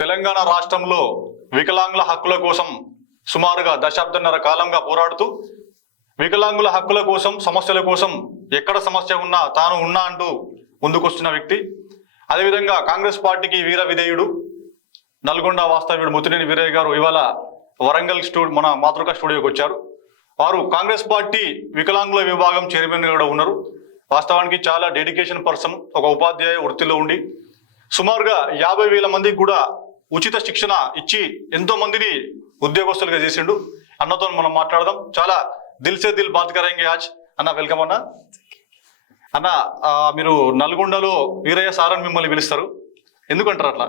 తెలంగాణ రాష్ట్రంలో వికలాంగుల హక్కుల కోసం సుమారుగా దశాబ్దన్నర కాలంగా పోరాడుతూ వికలాంగుల హక్కుల కోసం సమస్యల కోసం ఎక్కడ సమస్య ఉన్నా తాను ఉన్నా అంటూ ముందుకొస్తున్న వ్యక్తి. అదేవిధంగా కాంగ్రెస్ పార్టీకి వీర విధేయుడు నల్గొండ వాస్తవ్యుడు ముతినేని వీరయ్య గారు ఇవాళ వరంగల్ స్టూడియో మన మాతృక స్టూడియోకి వచ్చారు. వారు కాంగ్రెస్ పార్టీ వికలాంగుల విభాగం చైర్మన్ కూడా ఉన్నారు. వాస్తవానికి చాలా డెడికేషన్ పర్సన్ ఒక ఉపాధ్యాయ వృత్తిలో ఉండి. సుమారుగా యాభై వేల మందికి కూడా ఉచిత శిక్షణ ఇచ్చి ఎంతో మందిని ఉద్యోగస్తులుగా చేసిండు. అన్నతో మనం మాట్లాడదాం. చాలా దిల్ సే దిల్ బాత్ కరేంగే ఆజ్. అన్న వెల్కమ్ అన్న. అన్న మీరు నల్గొండలో వీరయ్య సార్ అని మిమ్మల్ని పిలుస్తారు. ఎందుకంటారు అట్లా?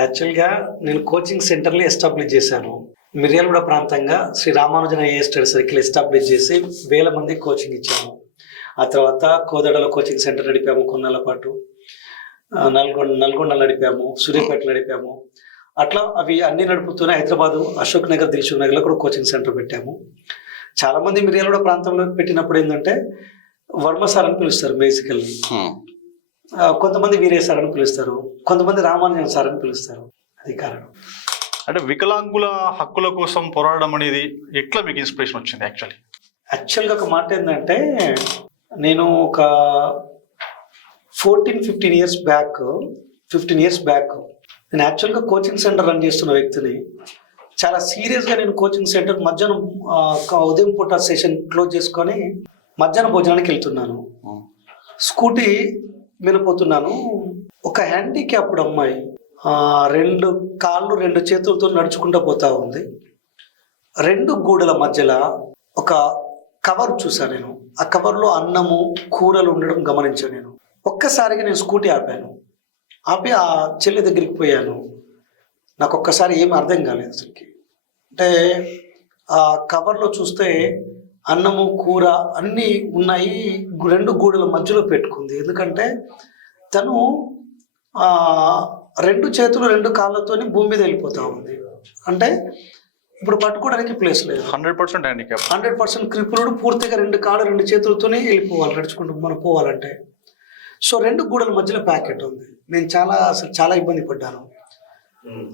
యాక్చువల్గా నేను కోచింగ్ సెంటర్ని ఎస్టాబ్లిష్ చేశాను. మిర్యాలగూడ ప్రాంతంగా శ్రీ రామానుజన ఏ స్టడీ సర్కిల్ ఎస్టాబ్లిష్ చేసి వేల మంది కోచింగ్ ఇచ్చాము. ఆ తర్వాత కోదడలో కోచింగ్ సెంటర్ నడిపాము కొన్నాళ్ళ పాటు. నల్గొండ నల్గొండ నడిపాము సూర్యాపేట నడిపాము. అట్లా అవి అన్ని నడుపుతూనే హైదరాబాదు అశోక్ నగర్ దిల్షుక్ నగర్లో కూడా కోచింగ్ సెంటర్ పెట్టాము. చాలామంది మిర్యాలగూడ ప్రాంతంలో పెట్టినప్పుడు ఏంటంటే వర్మ సార్ అని పిలుస్తారు బేసికల్లీ. ఆ, కొంతమంది వీరే సార్ అని పిలుస్తారు. కొంతమంది రామానుజన్ సార్ అని పిలుస్తారు. అది కారణం. అంటే వికలాంగుల హక్కుల కోసం పోరాడడం అనేది ఎట్లా మీకు ఇన్స్పిరేషన్ వచ్చింది యాక్చువల్లీ? యాక్చువల్గా ఒక మాట ఏంటంటే నేను ఒక fourteen fifteen years back fifteen years back నేను యాక్చువల్గా కోచింగ్ సెంటర్ రన్ చేస్తున్న వ్యక్తిని. చాలా సీరియస్గా నేను కోచింగ్ సెంటర్ మధ్యాహ్నం ఉదయం పూట సెషన్ క్లోజ్ చేసుకొని మధ్యాహ్నం భోజనానికి వెళ్తున్నాను. స్కూటీ మీద పోతున్నాను. ఒక హ్యాండిక్యాప్డ్ అమ్మాయి రెండు కాళ్ళు రెండు చేతులతో నడుచుకుంటూ పోతా ఉంది. రెండు గూడల మధ్యలో ఒక కవర్ చూసాను నేను. ఆ కవర్లో అన్నము కూరలు ఉండడం గమనించాను నేను. ఒక్కసారిగా నేను స్కూటీ ఆపాను. ఆపి ఆ చెల్లి దగ్గరికి పోయాను. నాకు ఒక్కసారి ఏం అర్థం కాలేదు అసలుకి. అంటే ఆ కవర్లో చూస్తే అన్నము కూర అన్నీ ఉన్నాయి రెండు గూడల మధ్యలో పెట్టుకుంది. ఎందుకంటే తను రెండు చేతులు రెండు కాళ్ళతోని భూమి మీద వెళ్ళిపోతా ఉంది. అంటే ఇప్పుడు పట్టుకోవడానికి ప్లేస్ లేదు. Hundred percent handicap. Hundred percent క్రిపులుడు పూర్తిగా రెండు కాళ్ళు రెండు చేతులతోనే వెళ్ళిపోవాలి నడుచుకుంటూ మనం పోవాలంటే. సో రెండు గూడల మధ్యలో ప్యాకెట్ ఉంది. నేను చాలా అసలు చాలా ఇబ్బంది పడ్డాను.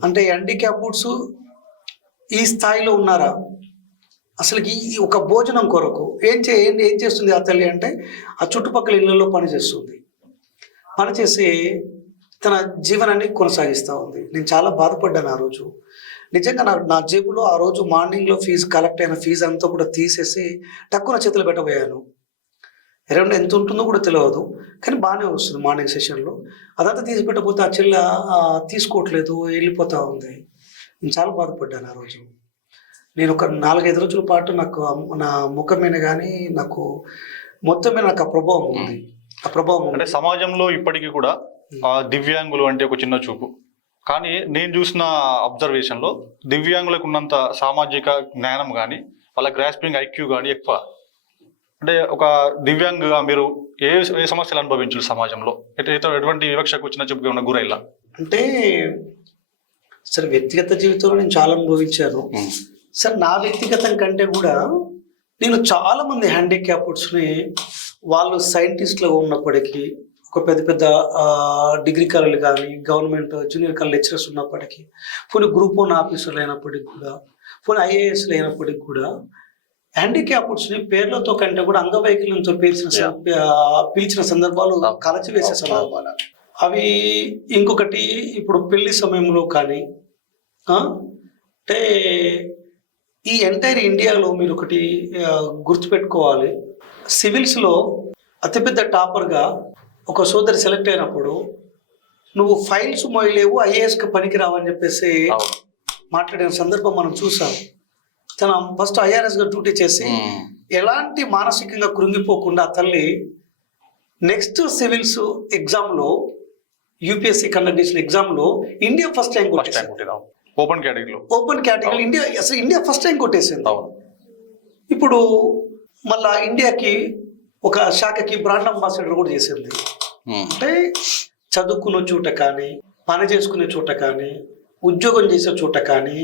అంటే హ్యాండిక్యాప్డ్స్ ఈ స్థాయిలో ఉన్నారా? అసలు ఈ ఒక భోజనం కొరకు ఏం చే ఏం చేస్తుంది ఆ తల్లి అంటే ఆ చుట్టుపక్కల ఇళ్ళల్లో పనిచేస్తుంది పనిచేసి తన జీవనాన్ని కొనసాగిస్తూ ఉంది. నేను చాలా బాధపడ్డాను ఆ రోజు. నిజంగా నా నా జేబులో ఆ రోజు మార్నింగ్లో ఫీజు కలెక్ట్ అయిన ఫీజు అంతా కూడా తీసేసి తక్కువ చేతులు పెట్టబోయాను. అరౌండ్ ఎంత ఉంటుందో కూడా తెలియదు కానీ బాగానే వస్తుంది మార్నింగ్ సెషన్లో. అదంతా తీసి పెట్టకపోతే ఆ చెల్ల తీసుకోవట్లేదు వెళ్ళిపోతూ ఉంది. నేను చాలా బాధపడ్డాను ఆ రోజు. నేను ఒక నాలుగైదు రోజుల పాటు నాకు నా ముఖం మీద కానీ నాకు మొత్తం మీద నాకు ఆ ప్రభావం ఉంది. ఆ ప్రభావం అంటే సమాజంలో ఇప్పటికీ కూడా దివ్యాంగులు అంటే ఒక చిన్న చూపు. కానీ నేను చూసిన అబ్జర్వేషన్లో దివ్యాంగులకు ఉన్నంత సామాజిక జ్ఞానం కానీ వాళ్ళ గ్రాస్పింగ్ ఐక్యూ కానీ ఎక్కువ. అంటే ఒక దివ్యాంగుగా మీరు ఏ ఏ సమస్యలు అనుభవించారు సమాజంలో? ఎటు- ఎటు- ఎటువంటి వివక్షకు చిన్న చూపుగా ఉన్న గురైలా? అంటే సరే వ్యక్తిగత జీవితంలో నేను చాలా అనుభవించాను. సార్ నా వ్యక్తిగతం కంటే కూడా నేను చాలా మంది హ్యాండిక్యాప్డ్స్ని వాళ్ళు సైంటిస్ట్లుగా ఉన్నప్పటికీ ఒక పెద్ద పెద్ద డిగ్రీ కాలేజీలు కానీ గవర్నమెంట్ జూనియర్ కాలేజ్ లెక్చరర్స్ ఉన్నప్పటికీ పోనీ గ్రూప్ వన్ ఆఫీసర్లు అయినప్పటికీ కూడా పోనీ ఐఏఎస్లు అయినప్పటికీ కూడా హ్యాండిక్యాప్డ్స్ని పేర్లతో కంటే కూడా అంగవైకల్యంతో పిలిచిన ఆ, పిలిచిన సందర్భాలు కలచివేసే సందర్భాలు. అవి ఇంకొకటి ఇప్పుడు పెళ్ళి సమయంలో కానీ అంటే ఈ ఎంటైర్ ఇండియాలో మీరు ఒకటి గుర్తుపెట్టుకోవాలి. సివిల్స్లో అతిపెద్ద టాపర్గా ఒక సోదరి సెలెక్ట్ అయినప్పుడు నువ్వు ఫైల్స్ మోయలేవు ఐఏఎస్కి పనికి రావని చెప్పేసి. మాట్లాడిన సందర్భం మనం చూసాం. తన ఫస్ట్ ఐఆర్ఎస్గా డ్యూటీ చేసి ఎలాంటి మానసికంగా కృంగిపోకుండా తల్లి నెక్స్ట్ సివిల్స్ ఎగ్జామ్లో యూపీఎస్సీ కండక్ట్ చేసిన ఎగ్జామ్లో ఇండియా ఫస్ట్ ర్యాంక్ కొట్టేసింది. ఓపెన్ కేటగిరీలో ఓపెన్ కేటగిరీ ఇండియా అసలు ఇండియా ఫస్ట్ ర్యాంక్ కొట్టేసింది. ఇప్పుడు మళ్ళా ఇండియాకి ఒక శాఖకి బ్రాండ్ అంబాసిడర్ కూడా చేసింది. అంటే చదువుకునే చోట కానీ పని చేసుకునే చోట కానీ ఉద్యోగం చేసే చోట కానీ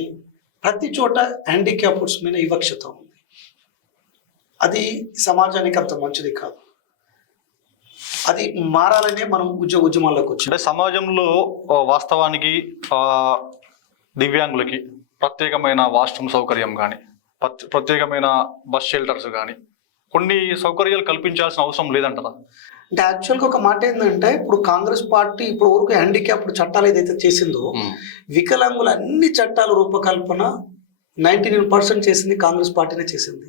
ప్రతి చోట హ్యాండిక్యాప్డ్స్ మీద వివక్షత ఉంది. అది సమాజానికి అంత మంచిది కాదు. అది మారాలనే మనం ఉద్యోగ ఉద్యమాల్లోకి వచ్చి. అంటే సమాజంలో వాస్తవానికి దివ్యాంగులకి ప్రత్యేకమైన వాష్రూమ్ సౌకర్యం కానీ ప్రత్యేకమైన బస్ షెల్టర్స్ కానీ కొన్ని సౌకర్యాలు కల్పించాల్సిన అవసరం లేదంటారా అంటే యాక్చువల్గా ఒక మాట ఏంటంటే ఇప్పుడు కాంగ్రెస్ పార్టీ ఇప్పుడు వరకు హ్యాండిక్యాప్డ్ చట్టాలు ఏదైతే చేసిందో వికలాంగుల అన్ని చట్టాల రూపకల్పన నైన్టీ నైన్ పర్సెంట్ చేసింది కాంగ్రెస్ పార్టీనే చేసింది.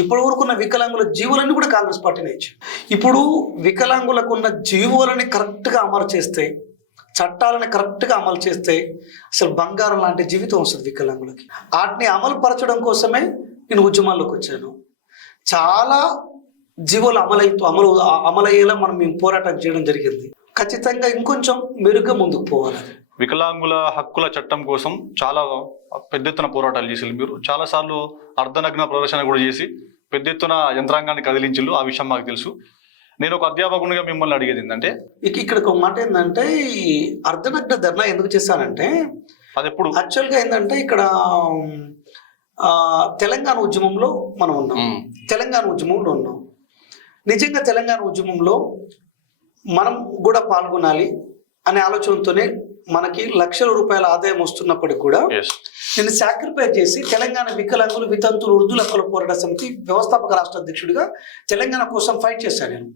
ఇప్పటి వరకు ఉన్న వికలాంగుల జీవులన్నీ కూడా కాంగ్రెస్ పార్టీనే ఇచ్చింది. ఇప్పుడు వికలాంగులకు ఉన్న జీవులని కరెక్ట్గా అమలు చేస్తే చట్టాలను కరెక్ట్గా అమలు చేస్తే అసలు బంగారం లాంటి జీవితం వస్తుంది వికలాంగులకి. వాటిని అమలు పరచడం కోసమే నేను ఉద్యమాల్లోకి వచ్చాను. చాలా జీవులు అమలైతూ అమలు అమలయ్యేలా మనం మేము పోరాటం చేయడం జరిగింది. ఖచ్చితంగా ఇంకొంచెం మెరుగ్గా ముందుకు పోవాలి. వికలాంగుల హక్కుల చట్టం కోసం చాలా పెద్ద ఎత్తున పోరాటాలు చేసిండ్రు మీరు. చాలా సార్లు అర్ధనగ్న ప్రదర్శన కూడా చేసి పెద్ద ఎత్తున యంత్రాంగాన్ని కదిలించిల్లు ఆ విషయం మాకు తెలుసు. నేను ఒక అధ్యాపకునిగా మిమ్మల్ని అడిగేది ఏంటంటే ఇక ఇక్కడ ఒక మాట ఏంటంటే ఈ అర్ధనగ్న ధర్నా ఎందుకు చేశానంటే అది ఎప్పుడు? యాక్చువల్గా ఏంటంటే ఇక్కడ ఆ, తెలంగాణ ఉద్యమంలో మనం ఉన్నాం. తెలంగాణ ఉద్యమంలో ఉన్నాం. నిజంగా తెలంగాణ ఉద్యమంలో మనం కూడా పాల్గొనాలి అనే ఆలోచనతోనే మనకి లక్షల రూపాయల ఆదాయం వస్తున్నప్పటికి కూడా నేను సాక్రిఫైస్ చేసి తెలంగాణ వికలాంగులు వితంతులు ఉర్దూ హక్కుల పోరాట సమితి వ్యవస్థాపక రాష్ట్ర అధ్యక్షుడిగా తెలంగాణ కోసం ఫైట్ చేశాను నేను.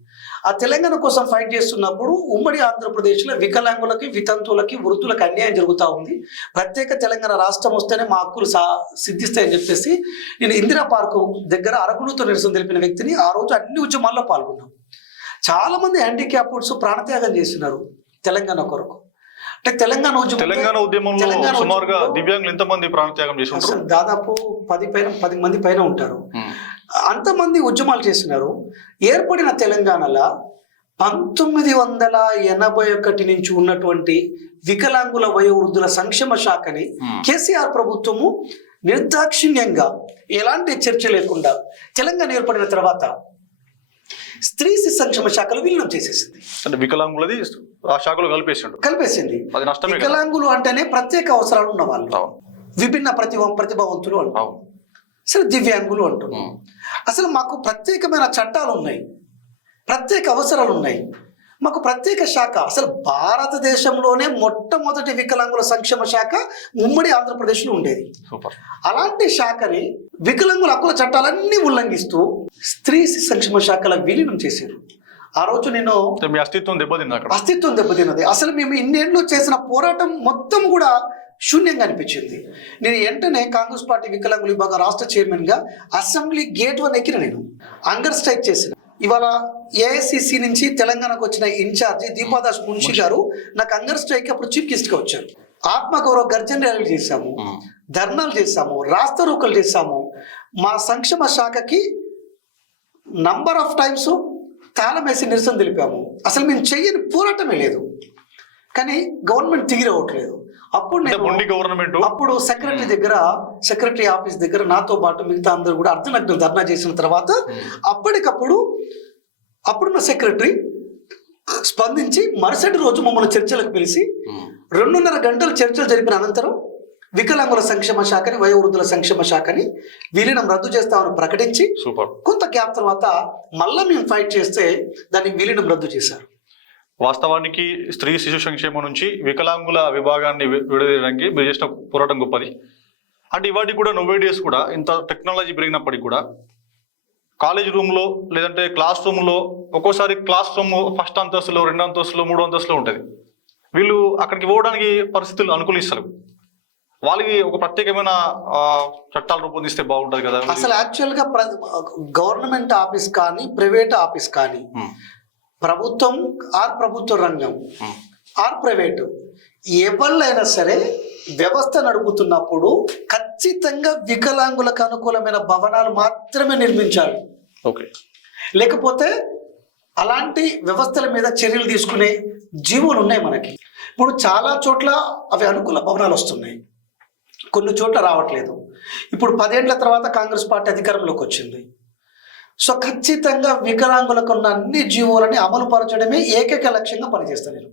ఆ తెలంగాణ కోసం ఫైట్ చేస్తున్నప్పుడు ఉమ్మడి ఆంధ్రప్రదేశ్లో వికలాంగులకి వితంతువులకి వృద్ధులకు అన్యాయం జరుగుతూ ఉంది. ప్రత్యేక తెలంగాణ రాష్ట్రం వస్తేనే మా హక్కులు సా సిద్ధిస్తాయని చెప్పేసి నేను ఇందిరా పార్కు దగ్గర అరకులతో నిరసన తెలిపిన వ్యక్తిని ఆ రోజు అన్ని ఉద్యమాల్లో పాల్గొన్నాం. చాలామంది హ్యాండిక్యాప్డ్స్ ప్రాణత్యాగం చేస్తున్నారు తెలంగాణ కొరకు. అంటే తెలంగాణ ఉద్యమం తెలంగాణ ఉద్యమంలో సుమారుగా దివ్యాంగులు ఎంతమంది ప్రాణత్యాగం చేసి దాదాపు పది పైన పది మంది పైన ఉంటారు. అంతమంది ఉద్యమాలు చేసినారు. ఏర్పడిన తెలంగాణలో పంతొమ్మిది వందల ఎనభై ఒకటి నుంచి ఉన్నటువంటి వికలాంగుల వయోవృద్ధుల సంక్షేమ శాఖని. కేసీఆర్ ప్రభుత్వము నిర్దాక్షిణ్యంగా ఎలాంటి చర్చ లేకుండా తెలంగాణ ఏర్పడిన తర్వాత స్త్రీ శిశు సంక్షేమ శాఖలు విలీనం చేసేసింది. అంటే వికలాంగులది ఆ శాఖలో కలిపేసిండు. కలిపేసింది. అది నష్టమే కదా. వికలాంగులు అంటేనే ప్రత్యేక అవసరాలు ఉన్న వాళ్ళు అవును. విభిన్న ప్రతిభ ప్రతిభావంతులు అంటారు అవును. అసలు దివ్యాంగులు అంటున్నాం ఉమ్, అసలు మాకు ప్రత్యేకమైన చట్టాలు ఉన్నాయి. ప్రత్యేక అవసరాలు ఉన్నాయి. మాకు ప్రత్యేక శాఖ. అసలు భారతదేశంలోనే మొట్టమొదటి వికలాంగుల సంక్షేమ శాఖ ఉమ్మడి ఆంధ్రప్రదేశ్లో ఉండేది. అలాంటి శాఖని వికలాంగుల హక్కుల చట్టాలన్నీ ఉల్లంఘిస్తూ స్త్రీ సంక్షేమ శాఖల విలీనం చేశారు. ఆ రోజు నేను మీ అస్తిత్వం అక్కడ. అస్తిత్వం దెబ్బతిన్నది. అసలు మేము ఇన్నేళ్ళు చేసిన పోరాటం మొత్తం కూడా శూన్యంగా అనిపించింది. నేను వెంటనే కాంగ్రెస్ పార్టీ వికలాంగుల విభాగ రాష్ట్ర చైర్మన్గా అసెంబ్లీ గేట్ వన్ ఎక్కిన నేను. అంగర్ స్ట్రైక్ చేసిన. ఇవాళ ఏఐసిసి నుంచి తెలంగాణకు వచ్చిన ఇన్ఛార్జి దీపాదాస్ మున్షి గారు నాకు అంగర్ స్ట్రైక్ అప్పుడు చీఫ్ గెస్ట్గా వచ్చారు. ఆత్మగౌరవ గర్జన ర్యాలీలు చేశాము ధర్నాలు చేశాము రాస్తారోకలు చేశాము. మా సంక్షేమ శాఖకి నంబర్ ఆఫ్ టైమ్స్ తాళం వేసి నిరసన తెలిపాము. అసలు మేము చెయ్యని పోరాటమే లేదు. కానీ గవర్నమెంట్ తిగిరవట్లేదు అప్పుడు నేను గవర్నమెంట్? అప్పుడు సెక్రటరీ దగ్గర సెక్రటరీ ఆఫీస్ దగ్గర నాతో పాటు మిగతా అందరూ కూడా అర్ధనగ్నం ధర్నా చేసిన తర్వాత అప్పటికప్పుడు అప్పుడున్న సెక్రటరీ స్పందించి మరుసటి రోజు మమ్మల్ని చర్చలకు పిలిచి రెండున్నర గంటలు చర్చలు జరిపిన అనంతరం వికలాంగుల సంక్షేమ శాఖని వయోవృద్ధుల సంక్షేమ శాఖని విలీనం రద్దు చేస్తామని ప్రకటించి కొంత గ్యాప్ తర్వాత మళ్ళా మేము ఫైట్ చేస్తే దాన్ని విలీనం రద్దు చేశారు. వాస్తవానికి స్త్రీ శిశు సంక్షేమం నుంచి వికలాంగుల విభాగాన్ని విడదీయడానికి మీరు చేసిన పోరాటం గొప్పది. అంటే ఇవాటికి కూడా నొవే డేస్ కూడా ఇంత టెక్నాలజీ పెరిగినప్పటికీ కూడా కాలేజ్ రూమ్లో లేదంటే క్లాస్ రూమ్లో ఒక్కోసారి క్లాస్ రూమ్ ఫస్ట్ అంతస్తులో రెండో అంతస్తులో మూడో అంతస్తులో ఉంటుంది. వీళ్ళు అక్కడికి పోవడానికి పరిస్థితులు అనుకూలిస్తారు. వాళ్ళకి ఒక ప్రత్యేకమైన చట్టాలు రూపొందిస్తే బాగుంటుంది కదా. అసలు యాక్చువల్గా గవర్నమెంట్ ఆఫీస్ కానీ ప్రైవేట్ ఆఫీస్ కానీ ప్రభుత్వం ఆర్ ప్రభుత్వ రంగం ఆర్ ప్రైవేటు. ఎవళ్ళైనా సరే వ్యవస్థ నడుపుతున్నప్పుడు ఖచ్చితంగా వికలాంగులకు అనుకూలమైన భవనాలు మాత్రమే నిర్మించాలి. ఓకే. లేకపోతే అలాంటి వ్యవస్థల మీద చర్యలు తీసుకునే జీవులు ఉన్నాయి మనకి. ఇప్పుడు చాలా చోట్ల అవి అనుకూల భవనాలు వస్తున్నాయి. కొన్ని చోట్ల రావట్లేదు. ఇప్పుడు పదేళ్ళ తర్వాత కాంగ్రెస్ పార్టీ అధికారంలోకి వచ్చింది. సో ఖచ్చితంగా వికలాంగులకు ఉన్న అన్ని జీవులని అమలు పరచడమే ఏకైక లక్ష్యంగా పనిచేస్తాను నేను.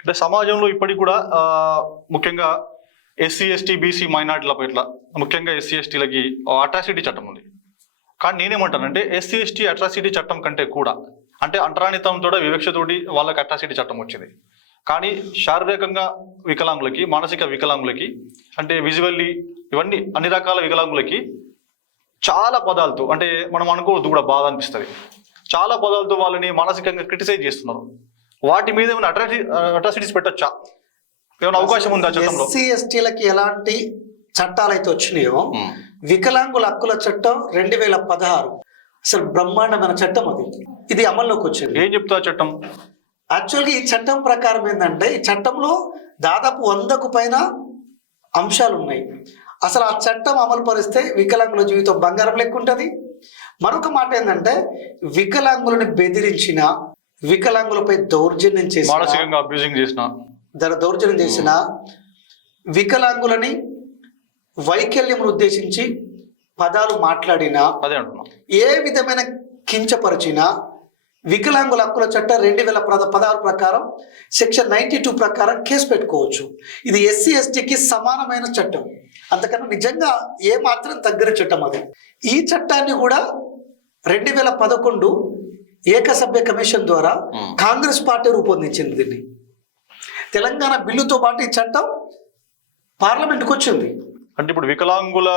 అంటే సమాజంలో ఇప్పటికి కూడా ముఖ్యంగా ఎస్సీ ఎస్టీ బీసీ మైనార్టీల పట్ల ముఖ్యంగా ఎస్సీ ఎస్టీలకి అట్రాసిటీ చట్టం ఉంది. కానీ నేనేమంటానంటే ఎస్సీ ఎస్టీ అట్రాసిటీ చట్టం కంటే కూడా అంటే అంటరానితనంతో వివక్షతోటి వాళ్ళకి అట్రాసిటీ చట్టం వచ్చింది. కానీ శారీరకంగా వికలాంగులకి మానసిక వికలాంగులకి అంటే విజువల్లీ ఇవన్నీ అన్ని రకాల వికలాంగులకి చాలా పదాలతో అంటే మనం అనుకోవద్దు కూడా బాధ అనిపిస్తుంది. చాలా పదాలతో వాళ్ళని మానసికంగా క్రిటిసైజ్ చేస్తున్నారు. వాటి మీద ఏమైనా అట్రాసి అట్రాసిటీస్ పెట్టొచ్చా? ఏమైనా అవకాశం ఉందా చట్టంలో? ఎస్సీ ఎస్టీలకి ఎలాంటి చట్టాలు అయితే వచ్చినాయో. వికలాంగుల హక్కుల చట్టం రెండు వేల పదహారు. అసలు బ్రహ్మాండమైన చట్టం అది. ఇది అమల్లోకి వచ్చింది. ఏం చెప్తా చట్టం? యాక్చువల్గా ఈ చట్టం ప్రకారం ఏంటంటే ఈ చట్టంలో దాదాపు వందకు పైన అంశాలు ఉన్నాయి అసలు ఆ చట్టం అమలు పరిస్తే వికలాంగుల జీవితం బంగారం లెక్క ఉంటుంది. మరొక మాట ఏంటంటే వికలాంగులను బెదిరించిన వికలాంగులపై దౌర్జన్యం చేసిన ధర దౌర్జన్యం చేసిన వికలాంగులని వైకల్యం ఉద్దేశించి పదాలు మాట్లాడినా ఏ విధమైన కించపరిచిన వికలాంగుల హక్కుల చట్టం రెండు వేల పద పదహారు ప్రకారం సెక్షన్ నైన్టీ టూ ప్రకారం కేసు పెట్టుకోవచ్చు. ఇది ఎస్సీ ఎస్టీకి సమానమైన చట్టం. అంతకన్నా నిజంగా ఏ మాత్రం తగ్గిన చట్టం అది. ఈ చట్టాన్ని కూడా రెండు వేల పదకొండు ఏకసభ్య కమిషన్ ద్వారా. కాంగ్రెస్ పార్టీ రూపొందించింది దీన్ని. తెలంగాణ బిల్లుతో పాటు ఈ చట్టం పార్లమెంట్కి వచ్చింది అంటే ఇప్పుడు వికలాంగుల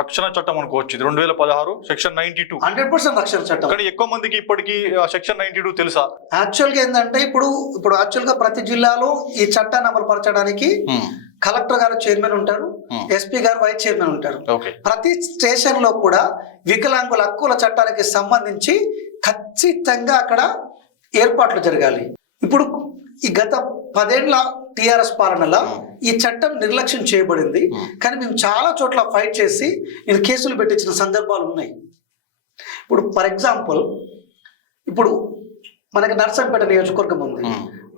రక్షణ చట్టం అనుకోవచ్చు. ఇది రెండు వేల పదహారు section ninety two. Hundred percent రక్షణ చట్టం. కానీ ఎక్కువ మందికి ఇప్పటికీ సెక్షన్ నైన్టీ టూ తెలుసా? యాక్చువల్గా ఏంటంటే ఇప్పుడు ఇప్పుడు యాక్చువల్గా ప్రతి జిల్లాలో ఈ చట్టాన్ని అమలు పరచడానికి కలెక్టర్ గారు చైర్మన్ ఉంటారు. ఎస్పీ గారు వైస్ చైర్మన్ ఉంటారు. ప్రతి స్టేషన్లో కూడా వికలాంగుల హక్కుల చట్టానికి సంబంధించి ఖచ్చితంగా అక్కడ ఏర్పాట్లు జరగాలి. ఇప్పుడు ఈ గత పదేళ్ళ టిఆర్ఎస్ పాలనలో ఈ చట్టం నిర్లక్ష్యం చేయబడింది. కానీ మేము చాలా చోట్ల ఫైట్ చేసి నేను కేసులు పెట్టించిన సందర్భాలు ఉన్నాయి. ఇప్పుడు ఫర్ ఎగ్జాంపుల్ ఇప్పుడు మనకి నర్సంపేట నియోజకవర్గం ఉంది.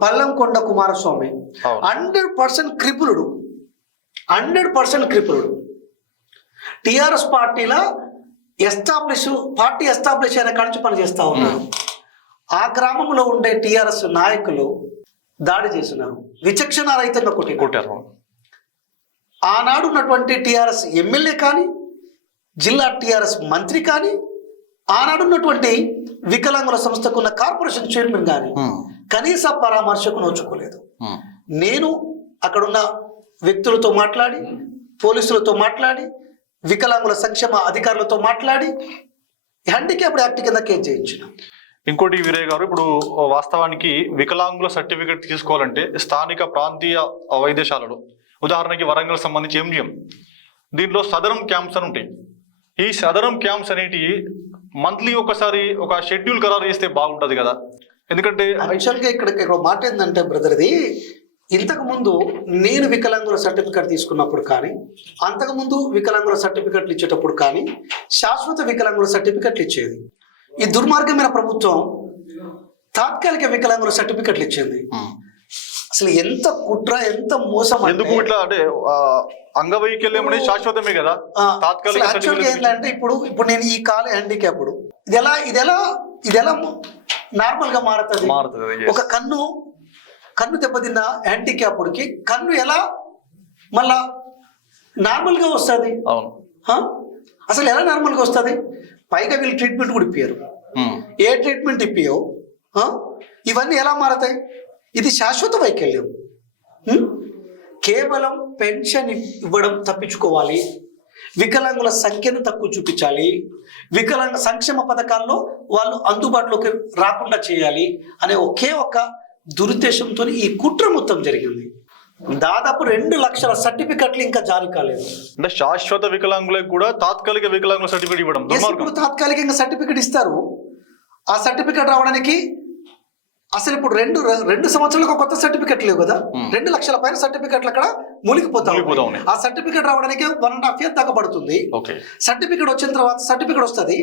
పల్లంకొండ కుమారస్వామి. హండ్రెడ్ పర్సెంట్ క్రిపులుడు హండ్రెడ్ పర్సెంట్ క్రిపులుడు టిఆర్ఎస్ పార్టీలో ఎస్టాబ్లిష్ పార్టీ ఎస్టాబ్లిష్ అయిన కాడి నుంచి పనిచేస్తా ఉన్నారు. ఆ గ్రామంలో ఉండే టిఆర్ఎస్ నాయకులు దాడి చేస్తున్నారు. విచక్షణ రహితంగా కొట్టినారు కొట్టారు. ఆనాడు ఉన్నటువంటి టిఆర్ఎస్ ఎమ్మెల్యే కానీ జిల్లా టిఆర్ఎస్ మంత్రి కానీ ఆనాడు ఉన్నటువంటి వికలాంగుల సంస్థకు ఉన్న కార్పొరేషన్ చైర్మన్ కానీ కనీస పరామర్శకు నోచుకోలేదు. నేను అక్కడున్న వ్యక్తులతో మాట్లాడి పోలీసులతో మాట్లాడి వికలాంగుల సంక్షేమ అధికారులతో మాట్లాడి హ్యాండిక్యాప్డ్ యాక్ట్ కింద కేసు చేయించిన. ఇంకోటి వీరయ్య గారు ఇప్పుడు వాస్తవానికి వికలాంగుల సర్టిఫికెట్ తీసుకోవాలంటే స్థానిక ప్రాంతీయ వైద్యశాలలు ఉదాహరణకి వరంగల్ సంబంధించి ఎంజిఎం దీంట్లో సదరం క్యాంప్స్ అని ఉంటాయి. ఈ సదరం క్యాంప్స్ అనేటివి మంత్లీ ఒకసారి ఒక షెడ్యూల్ ఖరారు చేస్తే బాగుంటది కదా. ఎందుకంటే యాక్చువల్గా ఇక్కడ ఇక్కడ మాట ఏంటంటే బ్రదర్ది ఇంతకు ముందు నేను వికలాంగుల సర్టిఫికెట్ తీసుకున్నప్పుడు కానీ అంతకుముందు వికలాంగుల సర్టిఫికెట్లు ఇచ్చేటప్పుడు కానీ శాశ్వత వికలాంగుల సర్టిఫికెట్లు ఇచ్చేది. ఈ దుర్మార్గమైన ప్రభుత్వం తాత్కాలిక వికలాంగుల సర్టిఫికెట్లు ఇచ్చింది. అసలు ఎంత కుట్ర ఎంత మోసం ఎందుకు ఇట్లా అంటే అంగవైకల్యం అనేది శాశ్వతమే కదా? తాత్కాలిక ఏంటంటే ఇప్పుడు ఇప్పుడు నేను ఈ కాలు హ్యాండిక్యాప్డ్ ఇది ఎలా ఇది ఎలా ఇది ఎలా నార్మల్గా మారుతుంది? మారుతుంది. ఒక కన్ను కన్ను దెబ్బతిన్న హ్యాండిక్యాప్డ్కి కన్ను ఎలా మళ్ళా నార్మల్గా వస్తుంది? అవును. అసలు ఎలా నార్మల్గా వస్తుంది? పైగా వీళ్ళు ట్రీట్మెంట్ కూడా ఇప్పారు. ఏ ట్రీట్మెంట్ ఇప్పియో? ఇవన్నీ ఎలా మారతాయి? ఇది శాశ్వత వైకల్యం? కేవలం పెన్షన్ ఇవ్- ఇవ్వడం తప్పించుకోవాలి. వికలాంగుల సంఖ్యను తక్కువ చూపించాలి. వికలాంగ సంక్షేమ పథకాల్లో వాళ్ళు అందుబాటులోకి రాకుండా చేయాలి అనే ఒకే ఒక దురుద్దేశంతో ఈ కుట్ర మొత్తం జరిగింది. దాదాపు రెండు లక్షల సర్టిఫికెట్లు ఇంకా జారీ కాలేదు. అంటే శాశ్వత వికలాంగులకు కూడా తాత్కాలిక వికలాంగుల సర్టిఫికేట్ ఇవ్వడం. ఇప్పుడు తాత్కాలికంగా సర్టిఫికెట్ ఇస్తారు. ఆ సర్టిఫికెట్ రావడానికి అసలు ఇప్పుడు రెండు రెండు సంవత్సరాలకు ఒక కొత్త సర్టిఫికెట్ లేవు కదా? Hmm. రెండు లక్షల పైన సర్టిఫికెట్లు అక్కడ మూలిగిపోతా. ఆ సర్టిఫికెట్ రావడానికి వన్ అండ్ హాఫ్ ఇయర్ దాకా పడుతుంది. సర్టిఫికెట్ వచ్చిన తర్వాత సర్టిఫికెట్ వస్తుంది.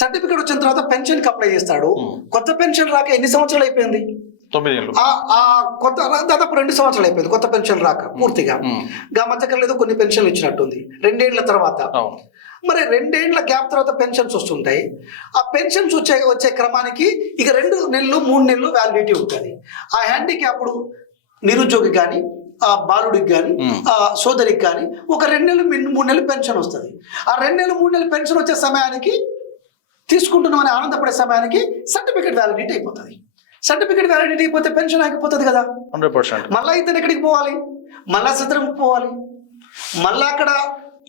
సర్టిఫికెట్ వచ్చిన తర్వాత పెన్షన్కి అప్లై చేస్తాడు. Hmm. కొత్త పెన్షన్ రాక ఎన్ని సంవత్సరాలు అయిపోయింది? కొత్త దాదాపు రెండు సంవత్సరాలు అయిపోయింది కొత్త పెన్షన్ రాక పూర్తిగా. గా ఏదో కొన్ని పెన్షన్లు ఇచ్చినట్టుంది. రెండేళ్ళ తర్వాత. మరి రెండేండ్ల గ్యాప్ తర్వాత పెన్షన్స్ వస్తుంటాయి. ఆ పెన్షన్స్ వచ్చే వచ్చే క్రమానికి ఇక రెండు నెలలు మూడు నెలలు వ్యాలిడిటీ ఉంటుంది. ఆ హ్యాండిక్యాప్డ్ నిరుద్యోగి కానీ ఆ బాలుడికి కానీ. ఆ సోదరికి కానీ ఒక రెండు నెలలు మూడు నెలలు పెన్షన్ వస్తుంది. ఆ రెండు నెలలు మూడు నెలలు పెన్షన్ వచ్చే సమయానికి తీసుకుంటున్నామని ఆనందపడే సమయానికి సర్టిఫికేట్ వ్యాలిడిటీ అయిపోతుంది. సర్టిఫికేట్ వ్యాలిడిటీ అయిపోతే పెన్షన్ ఆగిపోతుంది కదా. హండ్రెడ్ పర్సెంట్ మళ్ళా ఇతను ఎక్కడికి పోవాలి? మళ్ళా సత్రంకి పోవాలి? మళ్ళా అక్కడ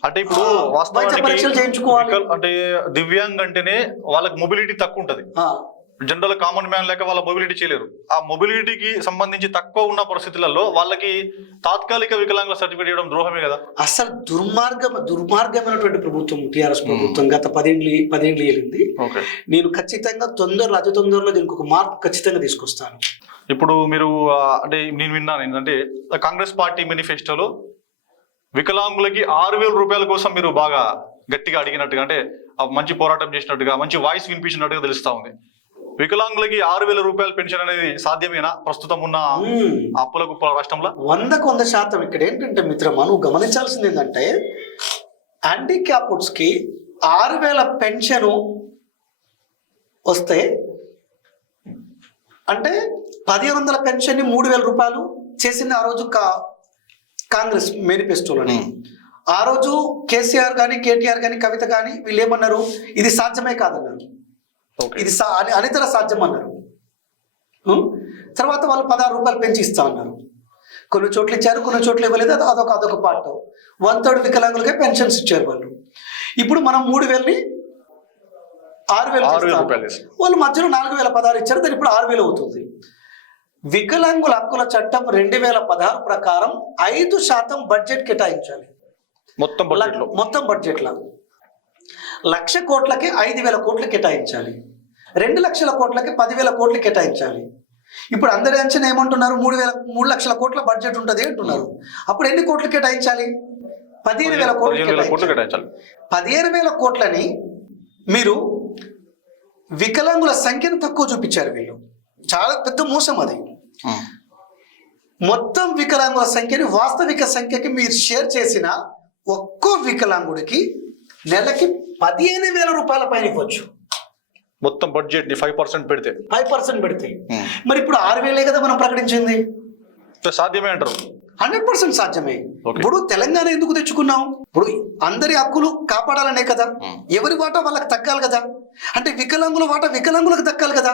అంటే ఇప్పుడు వాస్తవానికి పరీక్షలు చేయించుకోవాలి. వికల్- అంటే దివ్యాంగ్ అంటేనే వాళ్ళకి మొబిలిటీ తక్కువ ఉంటది. జనరల్ కామన్ మ్యాన్ లేక వాళ్ళ మొబిలిటీ చేయలేరు. ఆ మొబిలిటీకి సంబంధించి తక్కువ ఉన్న పరిస్థితులలో వాళ్ళకి తాత్కాలిక వికలాంగుల సర్టిఫికేట్ ఇవ్వడం ద్రోహమే కదా? అసలు దుర్మార్గం దుర్మార్గమైనటువంటి ప్రభుత్వం టిఆర్ఎస్ ప్రభుత్వం గత పదేండ్లు పదేండ్లు వెళ్ళింది నేను ఖచ్చితంగా తొందరలో అతి తొందరలో దీనికి ఒక మార్పు ఖచ్చితంగా తీసుకొస్తాను. ఇప్పుడు మీరు అంటే నేను విన్నాను ఏంటంటే కాంగ్రెస్ పార్టీ మేనిఫెస్టోలో వికలాంగులకి ఆరు వేల రూపాయల కోసం మీరు బాగా గట్టిగా అడిగినట్టుగా అంటే మంచి పోరాటం చేసినట్టుగా మంచి వాయిస్ వినిపించినట్టుగా తెలుస్తా ఉంది. వికలాంగులకి ఆరు వేల రూపాయల పెన్షన్ అనేది సాధ్యమేనా? ప్రస్తుతం ఉన్న. అప్పుల గుప్పల రాష్ట్రంలో? వందకు వంద శాతం ఇక్కడ ఏంటంటే మిత్రమా నువ్వు గమనించాల్సింది ఏంటంటే హ్యాండిక్యాప్డ్స్కి ఆరు వేల పెన్షన్ వస్తే అంటే పదిహేను వందల పెన్షన్ని మూడు వేల రూపాయలు చేసింది ఆ రోజు కా కాంగ్రెస్ మేనిఫెస్టోలోని. ఆ రోజు కేసీఆర్ కానీ కేటీఆర్ కానీ కవిత కానీ వీళ్ళు ఏమన్నారు? ఇది సాధ్యమే కాదన్నారు. ఇది అనితర సాధ్యం అన్నారు? తర్వాత వాళ్ళు పదహారు రూపాయలు పెంచి ఇస్తా అన్నారు. కొన్ని చోట్ల ఇచ్చారు కొన్ని చోట్ల ఇవ్వలేదు అది అదొక అదొక పార్ట్ వన్ థర్డ్ వికలాంగులకే పెన్షన్స్ ఇచ్చారు వాళ్ళు. ఇప్పుడు మనం మూడు వేలని ఆరు వేలు. వాళ్ళు మధ్యలో నాలుగు వేల పదహారు ఇచ్చారు దాని ఇప్పుడు ఆరు వేలు అవుతుంది. వికలాంగుల హక్కుల చట్టం రెండు వేల పదహారు ప్రకారం ఐదు శాతం బడ్జెట్ కేటాయించాలి. మొత్తం మొత్తం బడ్జెట్లో లక్ష కోట్లకి ఐదు వేల కోట్లు కేటాయించాలి. రెండు లక్షల కోట్లకి పదివేల కోట్లు కేటాయించాలి. ఇప్పుడు అందరి అంచనా ఏమంటున్నారు? మూడు వేల మూడు లక్షల కోట్ల బడ్జెట్ ఉంటుంది అంటున్నారు. అప్పుడు ఎన్ని కోట్లు కేటాయించాలి? పదిహేను వేల కోట్లు కేటాయించాలి. పదిహేను వేల కోట్లని మీరు వికలాంగుల సంఖ్యను తక్కువ చూపించారు వీళ్ళు. చాలా పెద్ద మోసం అది. మొత్తం వికలాంగుల సంఖ్యని వాస్తవిక సంఖ్యకి మీరు షేర్ చేసిన ఒక్కో వికలాంగుడికి నెలకి పదిహేను వేల రూపాయల పైన ఇవ్వచ్చు. మొత్తం బడ్జెట్ని ఫైవ్ పర్సెంట్ పెడితే. ఫైవ్ పర్సెంట్ పెడితే. మరి ఇప్పుడు ఆరు వేలే కదా మనం ప్రకటించింది? సాధ్యమే అంటారు. హండ్రెడ్ పర్సెంట్ సాధ్యమే. ఇప్పుడు తెలంగాణ ఎందుకు తెచ్చుకున్నాం? ఇప్పుడు అందరి హక్కులు కాపాడాలనే కదా. ఎవరి వాటా వాళ్ళకి దక్కాలి కదా? అంటే వికలాంగుల వాటా వికలాంగులకు దక్కాలి కదా?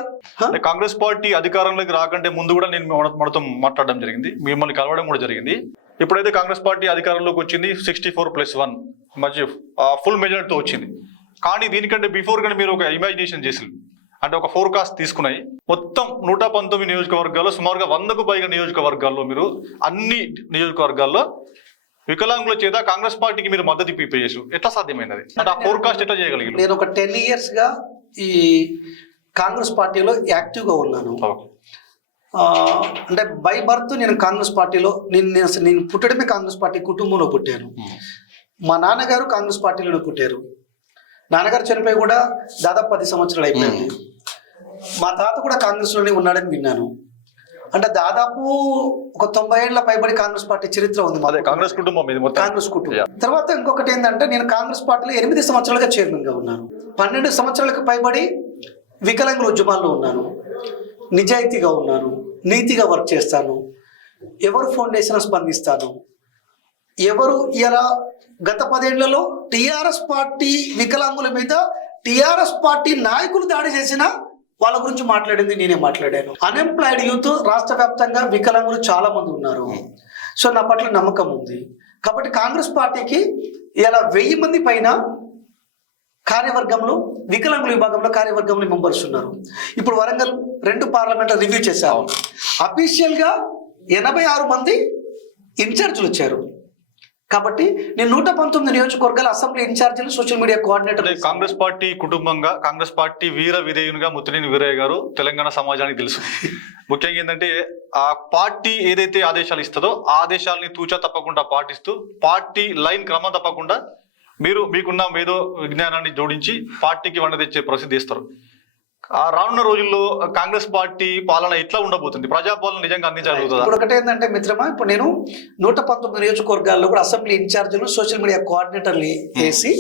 కాంగ్రెస్ పార్టీ అధికారంలోకి రాకంటే ముందు కూడా నేను మనతో మాట్లాడడం జరిగింది. మిమ్మల్ని కలవడం కూడా జరిగింది. ఇప్పుడైతే కాంగ్రెస్ పార్టీ అధికారంలోకి వచ్చింది సిక్స్టీ ఫోర్ ప్లస్ వన్ మంచి ఫుల్ మెజార్టీతో వచ్చింది. కానీ దీనికంటే బిఫోర్ కానీ మీరు ఒక ఇమాజినేషన్ చేసి అంటే ఒక ఫోర్కాస్ట్ తీసుకున్నాయి. మొత్తం నూట పంతొమ్మిది నియోజకవర్గాల్లో సుమారుగా వందకు పైగా నియోజకవర్గాల్లో మీరు అన్ని నియోజకవర్గాల్లో వికలాంగుల చేత కాంగ్రెస్ పార్టీకి మీరు మద్దతు ఇప్పించేసి ఎట్లా సాధ్యమైనది? అంటే ఆ ఫోర్కాస్ట్ ఎట్లా చేయగలిగారు నేను ఒక టెన్ ఇయర్స్గా ఈ కాంగ్రెస్ పార్టీలో యాక్టివ్గా ఉన్నాను అంటే బై బర్త్ నేను కాంగ్రెస్ పార్టీలో నేను నేను అసలు నేను పుట్టడమే కాంగ్రెస్ పార్టీ కుటుంబంలో పుట్టాను. మా నాన్నగారు కాంగ్రెస్ పార్టీలోనే పుట్టారు. నాన్నగారు చనిపోయి కూడా దాదాపు పది సంవత్సరాలు అయిపోయింది. మా తాత కూడా కాంగ్రెస్లోనే ఉన్నాడని విన్నాను. అంటే దాదాపు ఒక తొంభై ఏళ్ళ పైబడి కాంగ్రెస్ పార్టీ చరిత్ర ఉంది కాంగ్రెస్ కుటుంబం ఇది మొత్తం. కాంగ్రెస్ కుటుంబం. తర్వాత ఇంకొకటి ఏంటంటే నేను కాంగ్రెస్ పార్టీలో ఎనిమిది సంవత్సరాలుగా చైర్మన్గా ఉన్నాను. పన్నెండు సంవత్సరాలకు పైబడి వికలాంగుల ఉద్యమాల్లో ఉన్నాను. నిజాయితీగా ఉన్నాను. నీతిగా వర్క్ చేస్తాను. ఎవరు ఫోన్ చేసినా స్పందిస్తాను? ఎవరు ఇలా గత పదేళ్ళలో టిఆర్ఎస్ పార్టీ వికలాంగుల మీద టిఆర్ఎస్ పార్టీ నాయకులు దాడి చేసినా వాళ్ళ గురించి మాట్లాడింది నేనే మాట్లాడాను. అన్ఎంప్లాయిడ్ యూత్ రాష్ట్ర వ్యాప్తంగా వికలాంగులు చాలా మంది ఉన్నారు. సో నా పట్ల నమ్మకం ఉంది. కాబట్టి కాంగ్రెస్ పార్టీకి ఇలా వెయ్యి మంది పైన కార్యవర్గంలో వికలాంగుల విభాగంలో కార్యవర్గంలో మెంబర్స్ ఉన్నారు. ఇప్పుడు వరంగల్ రెండు పార్లమెంట్ రివ్యూ చేశారు. అఫీషియల్గా ఎనభై ఆరు మంది ఇన్ఛార్జీలు వచ్చారు. కాబట్టి నేను నూట పంతొమ్మిది నియోజకవర్గాల అసెంబ్లీ ఇన్ఛార్జీలు social media coordinator Congress party కుటుంబంగా కాంగ్రెస్ పార్టీ వీర విధేయునిగా ముత్తినేని వీరయ్య గారు తెలంగాణ సమాజానికి తెలుసు. ముఖ్యంగా ఏంటంటే ఆ పార్టీ ఏదైతే ఆదేశాలు ఇస్తుందో ఆ ఆదేశాలని తూచా తప్పకుండా పాటిస్తూ పార్టీ లైన్ క్రమం తప్పకుండా మీరు మీకున్న మేధో విజ్ఞానాన్ని జోడించి పార్టీకి వండ తెచ్చే ప్రసిద్ధి ఇస్తారు. రానున్న రోజుల్లో కాంగ్రెస్ పార్టీ పాలన ఎట్లా ఉండబోతుంది? ప్రజాపాలన నిజంగా అందించగలుగుతుందా ఇప్పుడు ఒకటి ఏంటంటే మిత్రమా ఇప్పుడు నేను నూట పంతొమ్మిది నియోజకవర్గాల్లో కూడా అసెంబ్లీ ఇన్ఛార్జీలు సోషల్ మీడియా కోఆర్డినేటర్లు వేసి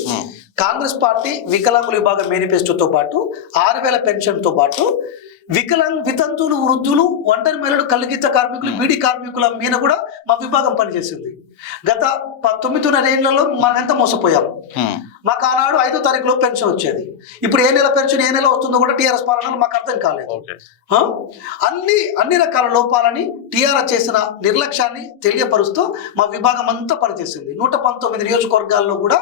కాంగ్రెస్ పార్టీ వికలాంగుల విభాగం మేనిఫెస్టోతో పాటు ఆరు వేల పెన్షన్తో పాటు వికలాంగ్ వితంతువులు వృద్ధులు ఒంటరి మహిళలు కలిగిత కార్మికులు బీడీ కార్మికుల మీద కూడా మా విభాగం పనిచేసింది. గత ప- తొమ్మిదిన్నర ఏళ్ళలో మనం ఎంత మోసపోయాం? మాకు ఆనాడు ఐదో తారీఖులో పెన్షన్ వచ్చేది. ఇప్పుడు ఏ నెల పెన్షన్ ఏ నెల వస్తుందో కూడా టీఆర్ఎస్ పాలనలో మాకు అర్థం కాలేదు? అన్ని అన్ని రకాల లోపాలని టీఆర్ఎస్ చేసిన నిర్లక్ష్యాన్ని తెలియపరుస్తూ మా విభాగం అంతా పనిచేసింది. నూట పంతొమ్మిది నియోజకవర్గాల్లో కూడా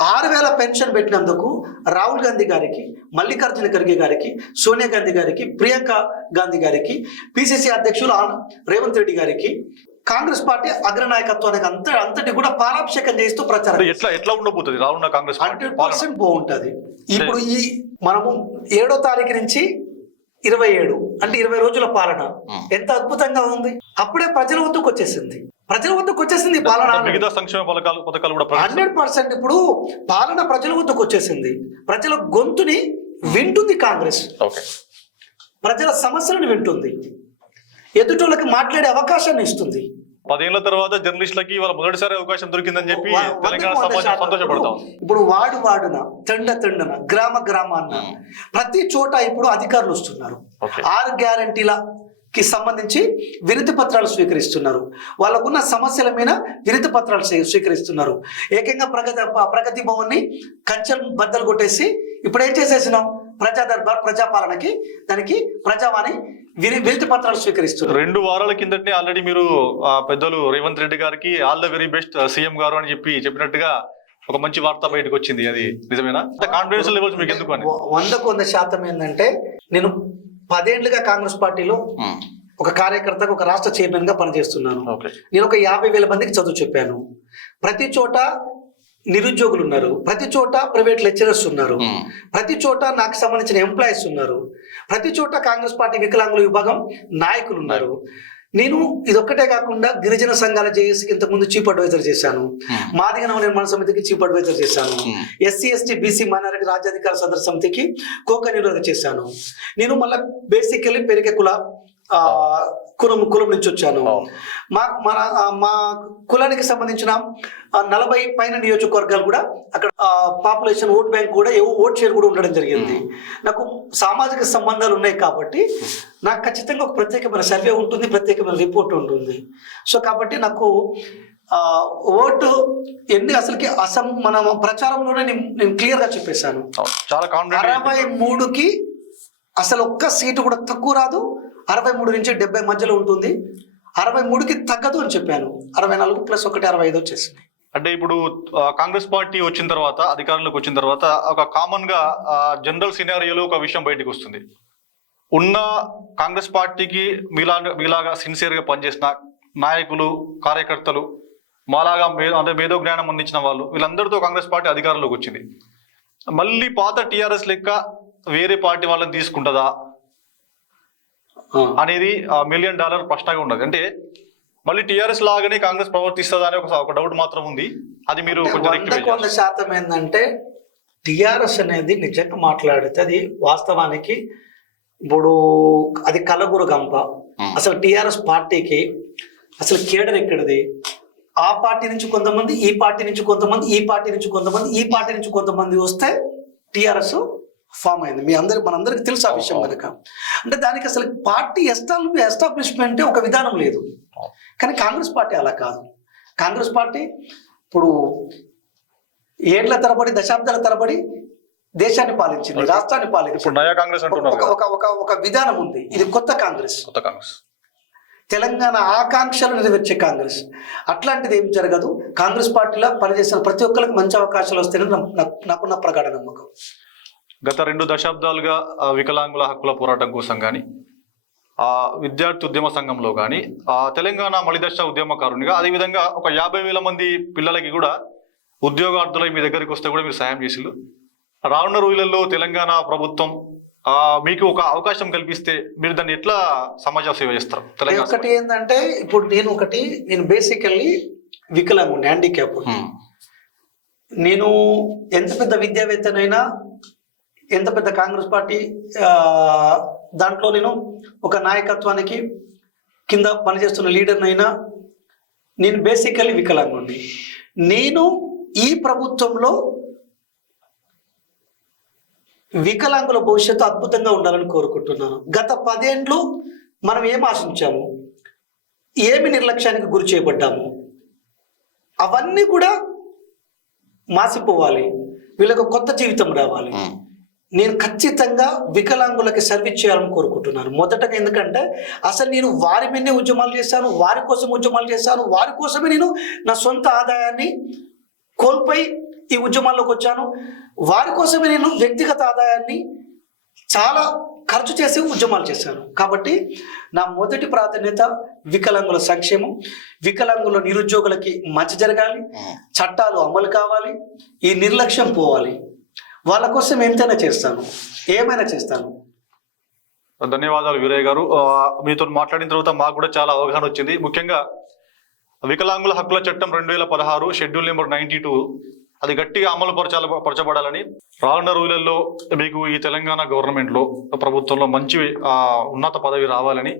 ఆరు వేల పెన్షన్ పెట్టినందుకు రాహుల్ గాంధీ గారికి మల్లికార్జున ఖర్గే గారికి సోనియా గాంధీ గారికి ప్రియాంక గాంధీ గారికి పిసిసి అధ్యక్షులు రేవంత్ రెడ్డి గారికి కాంగ్రెస్ పార్టీ అగ్రనాయకత్వానికి అంత అంతటి కూడా పాలాభిషేకం చేస్తూ ప్రచారం ఎట్లా ఎట్లా ఉండబోతుంది? రానున్న కాంగ్రెస్ హండ్రెడ్? పర్సెంట్ బాగుంటది. ఇప్పుడు ఈ మనము ఏడో తారీఖు నుంచి ఇరవై ఏడు అంటే ఇరవై రోజుల పాలన. ఎంత అద్భుతంగా ఉంది. అప్పుడే ప్రజల వద్దకు వచ్చేసింది. ప్రజల వద్దకు వచ్చేసింది పాలన. మిగతా సంక్షేమ పథకాలు పథకాలు కూడా. హండ్రెడ్ పర్సెంట్ ఇప్పుడు పాలన ప్రజల వద్దకు వచ్చేసింది. ప్రజల గొంతుని వింటుంది కాంగ్రెస్. ప్రజల సమస్యలను వింటుంది. ఎదుటోళ్ళకి మాట్లాడే అవకాశాన్ని ఇస్తుంది. పదేళ్ళ తర్వాత జర్నలిస్టులకి వాళ్ళ మొదటిసారి అవకాశం దొరికిందని చెప్పి తెలంగాణ సమాజం. సంతోషపడతాం. ఇప్పుడు వాడు వాడున తండ తండన గ్రామ గ్రామాన్న ప్రతి చోట ఇప్పుడు అధికారులు వస్తున్నారు. ఆరు గ్యారంటీలకి సంబంధించి వినతి పత్రాలు స్వీకరిస్తున్నారు. వాళ్ళకున్న సమస్యల మీద వినతి పత్రాలు స్వీ- స్వీకరిస్తున్నారు. ఏకంగా ప్రగతి ప్రగతి భవన్ని కంచెలు బద్దలు కొట్టేసి ఇప్పుడు ఏం చేసేసినాం? ప్రజా దర్బార్ ప్రజాపాలనకి దానికి ప్రజావాణి వినతి పత్రాలు స్వీకరిస్తున్నారు. రెండు వారాల కిందటనే ఆల్రెడీ మీరు పెద్దలు రేవంత్ రెడ్డి గారికి all the very best CM గారు అని చెప్పి చెప్పినట్టుగా ఒక మంచి వార్త బయటకు వచ్చింది. అది నిజమేనా? కాన్ఫిడెన్స్ లెవెల్స్ మీకు ఎందుకు అని? వందకు వంద శాతం ఏంటంటే నేను పదేళ్ళుగా కాంగ్రెస్ పార్టీలో ఒక కార్యకర్తగా ఒక రాష్ట్ర చైర్మన్గా పనిచేస్తున్నాను. నేను ఒక యాభై వేల మందికి చదువు చెప్పాను. ప్రతి చోట నిరుద్యోగులు ఉన్నారు. ప్రతి చోట ప్రైవేట్ లెక్చరర్స్ ఉన్నారు. ప్రతి చోట నాకు సంబంధించిన ఎంప్లాయీస్ ఉన్నారు. ప్రతి చోట కాంగ్రెస్ పార్టీ వికలాంగుల విభాగం నాయకులు ఉన్నారు. నేను ఇదొక్కటే కాకుండా గిరిజన సంఘాల జేఏసీకి ఇంతకుముందు చీఫ్ అడ్వైజర్ చేశాను. మాదిగ నవ నిర్మాణ సమితికి చీఫ్ అడ్వైజర్ చేశాను. ఎస్సీ ఎస్టీ బీసీ మైనారిటీ రాజ్యాధికార సదర సమితికి కోక నిర్వహణ చేశాను. నేను మళ్ళీ బేసికలీ పెరిగే కుల కులం కులం నుంచి వచ్చాను. మా మన మా కులానికి సంబంధించిన నలభై పైన నియోజకవర్గాలు కూడా అక్కడ పాపులేషన్ ఓట్ బ్యాంక్ కూడా ఏవో ఓట్ షేర్ కూడా ఉండడం జరిగింది. నాకు సామాజిక సంబంధాలు ఉన్నాయి కాబట్టి నాకు ఖచ్చితంగా ఒక ప్రత్యేకమైన సర్వే ఉంటుంది ప్రత్యేకమైన రిపోర్ట్ ఉంటుంది. సో కాబట్టి నాకు ఓటు ఎన్ని అసలుకి అసం మన ప్రచారంలోనే నేను నేను క్లియర్గా చెప్పేశాను. చాలా అరవై మూడుకి అసలు ఒక్క సీటు కూడా తక్కువ రాదు. అరవై మూడు నుంచి డెబ్బై మధ్యలో ఉంటుంది. అరవై మూడుకి తగ్గదు అని చెప్పాను. అరవై నాలుగు ప్లస్ ఒకటి అరవై ఐదు వచ్చేసింది. అంటే ఇప్పుడు కాంగ్రెస్ పార్టీ వచ్చిన తర్వాత అధికారంలోకి వచ్చిన తర్వాత ఒక కామన్గా జనరల్ సినారియోలో ఒక విషయం బయటకు వస్తుంది. ఉన్న కాంగ్రెస్ పార్టీకి మీలాగా మీలాగా సిన్సియర్గా పనిచేసిన నాయకులు కార్యకర్తలు మాలాగా అంటే మేధో జ్ఞానం అందించిన వాళ్ళు వీళ్ళందరితో కాంగ్రెస్ పార్టీ అధికారంలోకి వచ్చింది. మళ్ళీ పాత టీఆర్ఎస్ లెక్క వేరే పార్టీ వాళ్ళని తీసుకుంటుందా? అనేది మిలియన్ డాలర్ స్పష్టంగా ఉన్నది అంటే మళ్ళీ టిఆర్ఎస్ లాగానే కాంగ్రెస్ ప్రవర్తిస్తుందా అనే ఒక- డౌట్ మాత్రం ఉంది. అది మీరు వంద. శాతం ఏంటంటే టిఆర్ఎస్ అనేది నిజంగా మాట్లాడితే అది వాస్తవానికి ఇప్పుడు అది కలగురు గంప. అసలు టిఆర్ఎస్ పార్టీకి అసలు కేడర్ ఎక్కడిది? ఆ పార్టీ నుంచి కొంతమంది ఈ పార్టీ నుంచి కొంతమంది ఈ పార్టీ నుంచి కొంతమంది ఈ పార్టీ నుంచి కొంతమంది వస్తే టిఆర్ఎస్ ఫామ్ అయింది. మీ అందరికి మనందరికి తెలుసు ఆ విషయం కనుక అంటే దానికి అసలు పార్టీ ఎస్టాబ్లి ఎస్టాబ్లిష్మెంట్ ఒక విధానం లేదు. కానీ కాంగ్రెస్ పార్టీ అలా కాదు. కాంగ్రెస్ పార్టీ ఇప్పుడు ఏళ్ళ తరబడి దశాబ్దాల తరబడి దేశాన్ని పాలించింది రాష్ట్రాన్ని పాలించింది. ఒక ఒక విధానం ఉంది. ఇది కొత్త కాంగ్రెస్. కొత్త కాంగ్రెస్. తెలంగాణ ఆకాంక్షలు నెరవేర్చే కాంగ్రెస్. అట్లాంటిది ఏం జరగదు. కాంగ్రెస్ పార్టీలో పనిచేసిన ప్రతి ఒక్కరికి మంచి అవకాశాలు వస్తాయని నాకున్న ప్రగాఢ నమ్మకం. గత రెండు దశాబ్దాలుగా వికలాంగుల హక్కుల పోరాటం కోసం కానీ ఆ విద్యార్థి ఉద్యమ సంఘంలో కానీ ఆ తెలంగాణ మలిదశ ఉద్యమకారునిగా అదేవిధంగా ఒక యాభై వేల మంది పిల్లలకి కూడా ఉద్యోగార్థులై మీ దగ్గరికి వస్తే కూడా మీరు సాయం చేసిళ్ళు. రానున్న రోజులలో తెలంగాణ ప్రభుత్వం మీకు ఒక అవకాశం కల్పిస్తే మీరు దాన్ని ఎట్లా సమాజ సేవ చేస్తారు? తెలంగాణ ఒకటి ఏంటంటే ఇప్పుడు నేను ఒకటి నేను బేసికల్లీ వికలాంగుండి హ్యాండిక్యాప్. నేను ఎంత పెద్ద విద్యావేత్తనైనా ఎంత పెద్ద కాంగ్రెస్ పార్టీ దాంట్లో నేను ఒక నాయకత్వానికి కింద పనిచేస్తున్న లీడర్నైనా నేను బేసికల్లీ వికలాంగుండి నేను ఈ ప్రభుత్వంలో వికలాంగుల భవిష్యత్తు అద్భుతంగా ఉండాలని కోరుకుంటున్నాను. గత పదేండ్లు మనం ఏం ఆశించాము? ఏమి నిర్లక్ష్యానికి గురి చేయబడ్డాము? అవన్నీ కూడా మాసిపోవాలి. వీళ్ళకు కొత్త జీవితం రావాలి. నేను ఖచ్చితంగా వికలాంగులకి సర్వీస్ చేయాలని కోరుకుంటున్నాను. మొదటగా ఎందుకంటే అసలు నేను వారి మీదనే ఉద్యమాలు చేశాను వారి కోసం ఉద్యమాలు చేశాను వారి కోసమే నేను నా సొంత ఆదాయాన్ని కోల్పోయి ఈ ఉద్యమాల్లోకి వచ్చాను. వారి కోసమే నేను వ్యక్తిగత ఆదాయాన్ని చాలా ఖర్చు చేసి ఉద్యమాలు చేశాను. కాబట్టి నా మొదటి ప్రాధాన్యత వికలాంగుల సంక్షేమం. వికలాంగుల నిరుద్యోగులకి మంచి జరగాలి. చట్టాలు అమలు కావాలి ఈ నిర్లక్ష్యం పోవాలి. వాళ్ళ కోసం ఎంతైనా చేస్తాను? ఏమైనా చేస్తాను? ధన్యవాదాలు వీరయ్య గారు. మీతో మాట్లాడిన తర్వాత మాకు కూడా చాలా అవగాహన వచ్చింది. ముఖ్యంగా వికలాంగుల హక్కుల చట్టం రెండు వేల పదహారు షెడ్యూల్ నెంబర్ నైన్టీ టూ అది గట్టిగా అమలు పరచాల పరచబడాలని రానున్న రోజులలో మీకు ఈ తెలంగాణ గవర్నమెంట్లో ప్రభుత్వంలో మంచి ఉన్నత పదవి రావాలని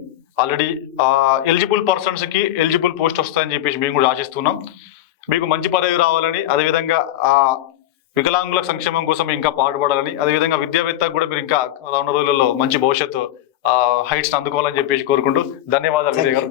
ఆల్రెడీ ఎలిజిబుల్ పర్సన్స్కి ఎలిజిబుల్ పోస్ట్ వస్తాయని చెప్పేసి మేము కూడా ఆశిస్తున్నాం. మీకు మంచి పదవి రావాలని అదేవిధంగా వికలాంగుల సంక్షేమం కోసం ఇంకా పాటుపడాలని అదేవిధంగా విద్యావేత్తకు కూడా మీరు ఇంకా రానున్న రోజులలో మంచి భవిష్యత్తు హైట్స్ అందుకోవాలని చెప్పేసి కోరుకుంటూ ధన్యవాదాలు విజయ్ గారు.